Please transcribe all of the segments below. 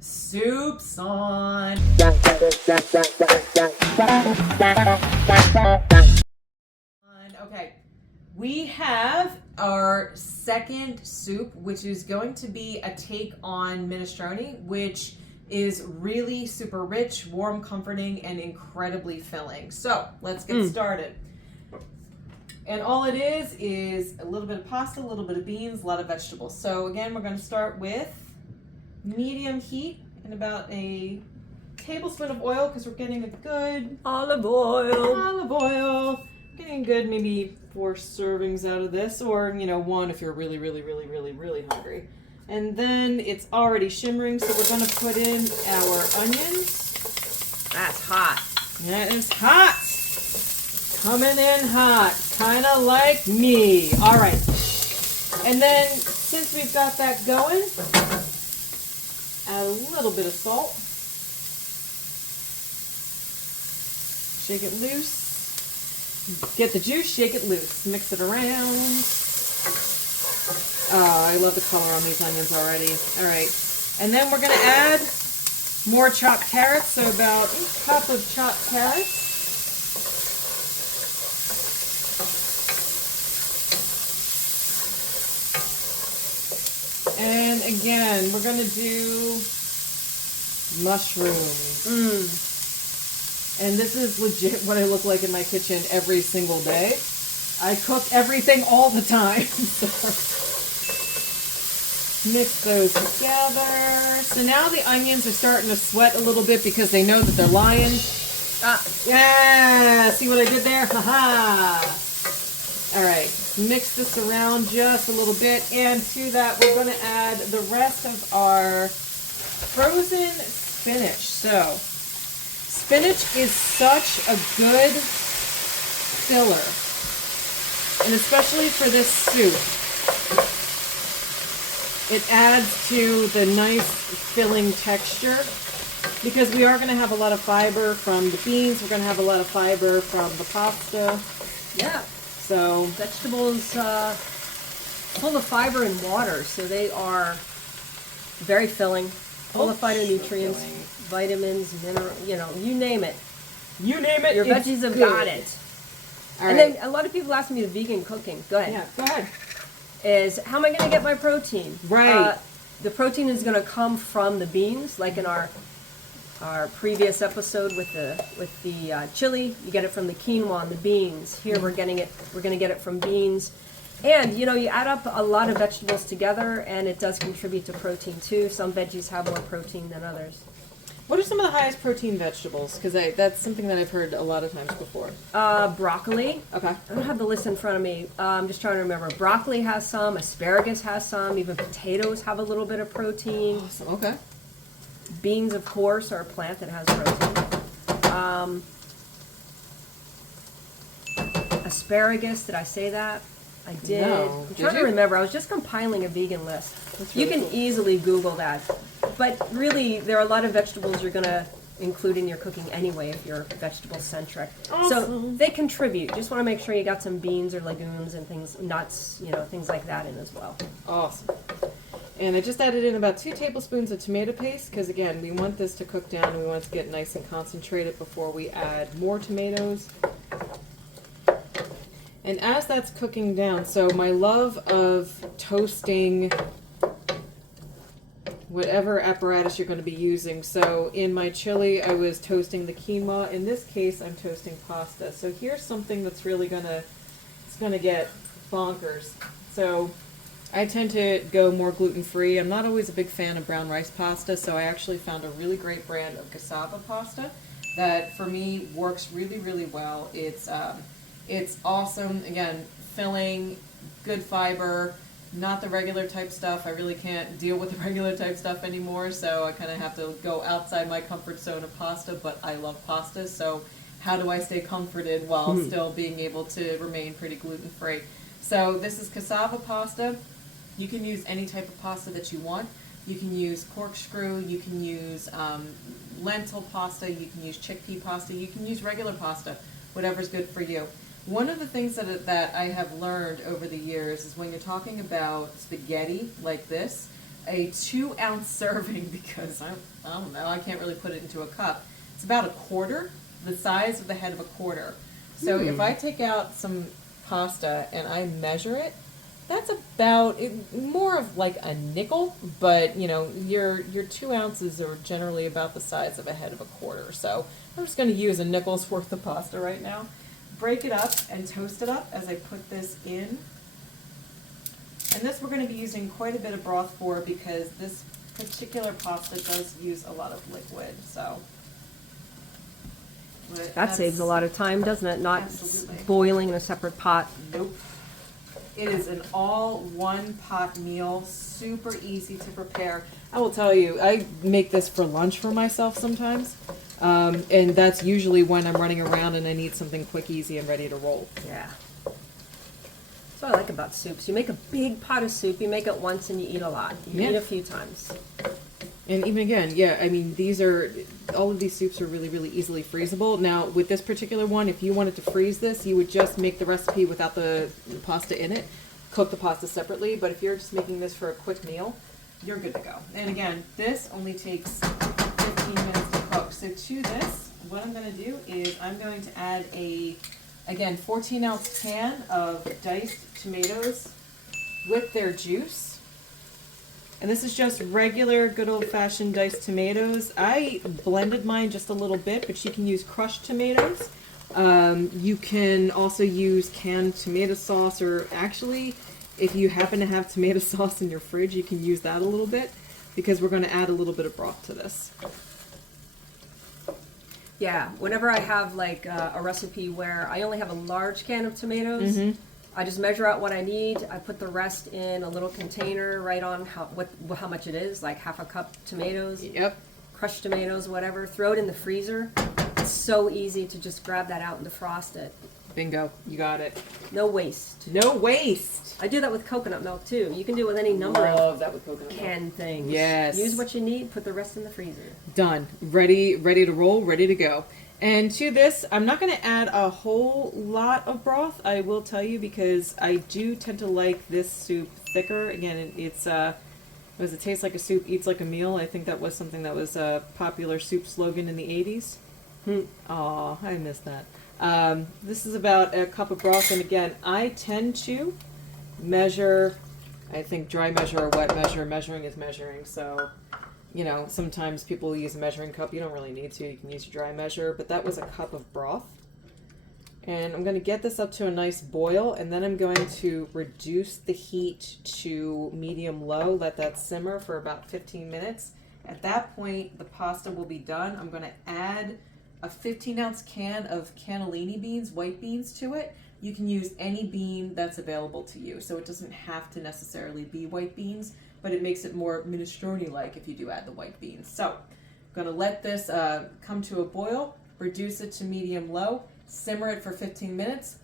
Soup's on. Okay, we have our second soup, which is going to be a take on minestrone, which is really super rich, warm, comforting, and incredibly filling. So let's get started. And all it is a little bit of pasta, a little bit of beans, a lot of vegetables. So again, we're going to start with medium heat and about a tablespoon of oil because we're getting a good olive oil. Getting good, maybe 4 servings out of this, or 1 if you're really hungry. And then it's already shimmering, so we're going to put in our onions. That's hot. That is hot. Coming in hot, kind of like me. All right. And then since we've got that going, add a little bit of salt. Shake it loose. Get the juice, shake it loose. Mix it around. Oh, I love the color on these onions already. All right. And then we're going to add more chopped carrots, so about a cup of chopped carrots. And again, we're going to do mushrooms. And this is legit what I look like in my kitchen every single day. I cook everything all the time. So mix those together. So now the onions are starting to sweat a little bit because they know that they're lying. Yeah, see what I did there? Haha. All right, mix this around just a little bit. And to that, we're going to add the rest of our frozen spinach. So spinach is such a good filler, and especially for this soup, it adds to the nice filling texture because we are going to have a lot of fiber from the beans. We're going to have a lot of fiber from the pasta. Yeah. So vegetables full of fiber and water, so they are very filling, full of phytonutrients, vitamins, mineral, you name it. You name it. Your veggies have got it. All and right. then a lot of people ask me the vegan cooking. Go ahead. Yeah, go ahead. Is how am I going to get my protein? Right. The protein is going to come from the beans, like in our previous episode with the chili. You get it from the quinoa and the beans. Here we're going to get it from beans. And you add up a lot of vegetables together, and it does contribute to protein too. Some veggies have more protein than others. What are some of the highest protein vegetables? Because that's something that I've heard a lot of times before. Broccoli. Okay. I don't have the list in front of me. I'm just trying to remember. Broccoli has some. Asparagus has some. Even potatoes have a little bit of protein. Awesome. Okay. Beans, of course, are a plant that has protein. Asparagus. Did I say that? I did. No. I'm trying to remember. I was just compiling a vegan list. You can easily Google that. But really, there are a lot of vegetables you're going to include in your cooking anyway if you're vegetable centric. Awesome. So they contribute. Just want to make sure you got some beans or legumes and things, nuts, things like that in as well. Awesome. And I just added in about 2 tablespoons of tomato paste because, again, we want this to cook down and we want it to get nice and concentrated before we add more tomatoes. And as that's cooking down, so my love of toasting whatever apparatus you're going to be using. So in my chili, I was toasting the quinoa. In this case, I'm toasting pasta. So here's something that's really going to get bonkers. So I tend to go more gluten-free. I'm not always a big fan of brown rice pasta, so I actually found a really great brand of cassava pasta that, for me, works really, really well. It's awesome. Again, filling, good fiber, not the regular type stuff. I really can't deal with the regular type stuff anymore, so I kind of have to go outside my comfort zone of pasta, but I love pasta, so how do I stay comforted while still being able to remain pretty gluten-free? So this is cassava pasta. You can use any type of pasta that you want. You can use corkscrew, you can use lentil pasta, you can use chickpea pasta, you can use regular pasta, whatever's good for you. One of the things that I have learned over the years is when you're talking about spaghetti like this, a 2-ounce serving because I don't know, I can't really put it into a cup. It's about a quarter, the size of the head of a quarter. So if I take out some pasta and I measure it, that's about more of like a nickel, but you know, your 2 ounces are generally about the size of a head of a quarter. So I'm just going to use a nickel's worth of pasta right now. Break it up and toast it up as I put this in. And this we're going to be using quite a bit of broth for because this particular pasta does use a lot of liquid. So That saves a lot of time, doesn't it? Not Absolutely. boiling in a separate pot. Nope. It is an all one pot meal, super easy to prepare. I will tell you, I make this for lunch for myself sometimes. And that's usually when I'm running around and I need something quick, easy, and ready to roll. Yeah. That's what I like about soups. You make a big pot of soup, you make it once and you eat a lot. You Yeah. eat a few times. And even again, yeah, I mean, all of these soups are really, really easily freezable. Now, with this particular one, if you wanted to freeze this, you would just make the recipe without the pasta in it, cook the pasta separately. But if you're just making this for a quick meal, you're good to go. And again, this only takes 15 minutes to cook. So to this, what I'm going to do is I'm going to add again, 14-ounce can of diced tomatoes with their juice. And this is just regular, good old-fashioned diced tomatoes. I blended mine just a little bit, but you can use crushed tomatoes. You can also use canned tomato sauce, or actually, if you happen to have tomato sauce in your fridge, you can use that a little bit, because we're going to add a little bit of broth to this. Yeah, whenever I have like a recipe where I only have a large can of tomatoes, I just measure out what I need. I put the rest in a little container right on how much it is, like half a cup tomatoes, Yep. crushed tomatoes, whatever. Throw it in the freezer. It's so easy to just grab that out and defrost it. Bingo. You got it. No waste. No waste. I do that with coconut milk too. You can do it with any number of Love that with coconut milk. canned things. Yes. Use what you need, put the rest in the freezer. Done. Ready to roll, ready to go. And to this, I'm not going to add a whole lot of broth, I will tell you, because I do tend to like this soup thicker. Again, does it taste like a soup, eats like a meal? I think that was something that was a popular soup slogan in the 80s. Aw, I missed that. This is about a cup of broth, and again, I tend to measure, I think dry measure or wet measure, measuring is measuring, so... You know, sometimes people use a measuring cup. You don't really need to. You can use your dry measure. But that was a cup of broth. And I'm going to get this up to a nice boil. And then I'm going to reduce the heat to medium-low. Let that simmer for about 15 minutes. At that point, the pasta will be done. I'm going to add a 15-ounce can of cannellini beans, white beans, to it. You can use any bean that's available to you. So it doesn't have to necessarily be white beans, but it makes it more minestrone-like if you do add the white beans. So I'm going to let this come to a boil, reduce it to medium-low, simmer it for 15 minutes,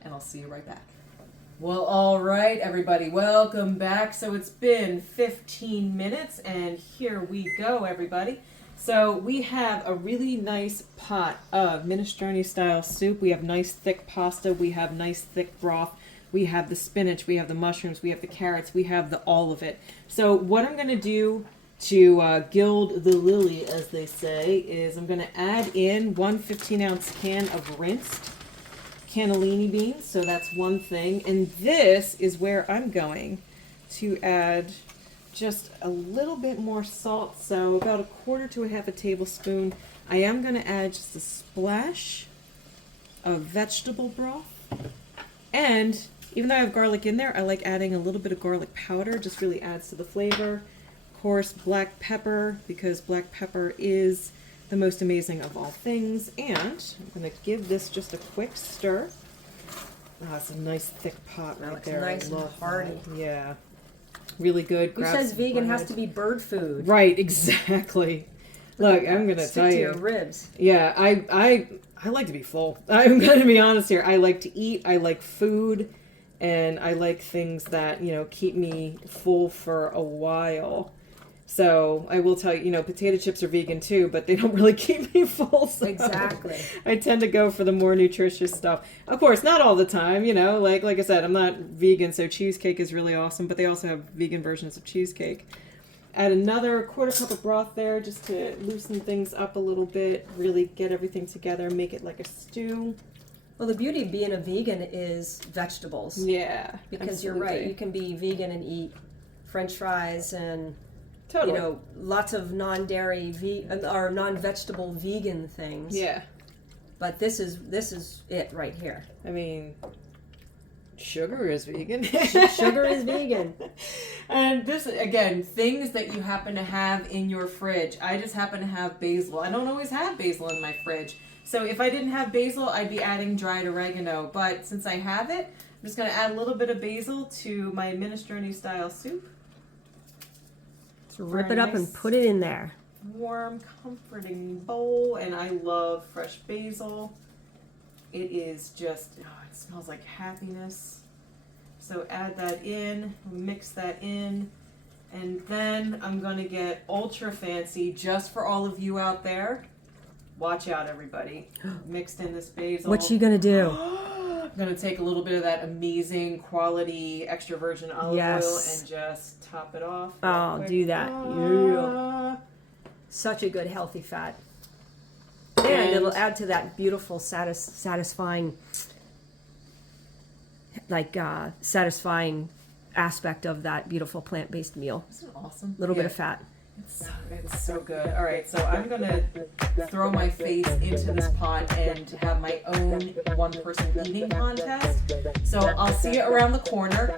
and I'll see you right back. Well, all right, everybody, welcome back. So it's been 15 minutes, and here we go, everybody. So we have a really nice pot of minestrone-style soup. We have nice thick pasta. We have nice thick broth. We have the spinach. We have the mushrooms. We have the carrots. We have all of it. So what I'm going to do to gild the lily, as they say, is I'm going to add in one 15-ounce can of rinsed cannellini beans. So that's one thing. And this is where I'm going to add just a little bit more salt, so about a quarter to a half a tablespoon. I am going to add just a splash of vegetable broth. And even though I have garlic in there, I like adding a little bit of garlic powder. Just really adds to the flavor. Of course, black pepper, because black pepper is the most amazing of all things. And I'm going to give this just a quick stir. Oh, it's a nice thick pot right It's there. nice and hearty. Yeah. Really good. Who Grab says some vegan has bread. to be bird food? Right, exactly. Look, I'm gonna Stick tell to you. your ribs. Yeah, I like to be full. I'm gonna be honest here. I like to eat. I like food, and I like things that keep me full for a while. So I will tell you, potato chips are vegan too, but they don't really keep me full. So Exactly. I tend to go for the more nutritious stuff. Of course, not all the time, like I said, I'm not vegan, so cheesecake is really awesome, but they also have vegan versions of cheesecake. Add another quarter cup of broth there just to loosen things up a little bit, really get everything together, make it like a stew. Well, the beauty of being a vegan is vegetables. Yeah. Because you're right, you can be vegan and eat French fries and Totally. you know, lots of non-dairy or non-vegetable vegan things. Yeah. But this is it right here. I mean, sugar is vegan. Sugar is vegan. And this, again, things that you happen to have in your fridge. I just happen to have basil. I don't always have basil in my fridge. So if I didn't have basil, I'd be adding dried oregano. But since I have it, I'm just going to add a little bit of basil to my minestrone-style soup. So rip it up and put it in there. Warm, comforting bowl. And I love fresh basil. It is just, it smells like happiness. So add that in, mix that in, and then I'm going to get ultra fancy just for all of you out there. Watch out, everybody. Mixed in this basil. What you gonna do? I'm going to take a little bit of that amazing quality extra virgin olive oil and just top it off. Oh, quick. do that. Yeah. Such a good healthy fat. And it'll add to that beautiful, satisfying, satisfying aspect of that beautiful plant-based meal. Isn't it awesome? A little bit of fat. It's so good. All right, so I'm going to throw my face into this pot and have my own one-person eating contest. So I'll see you around the corner.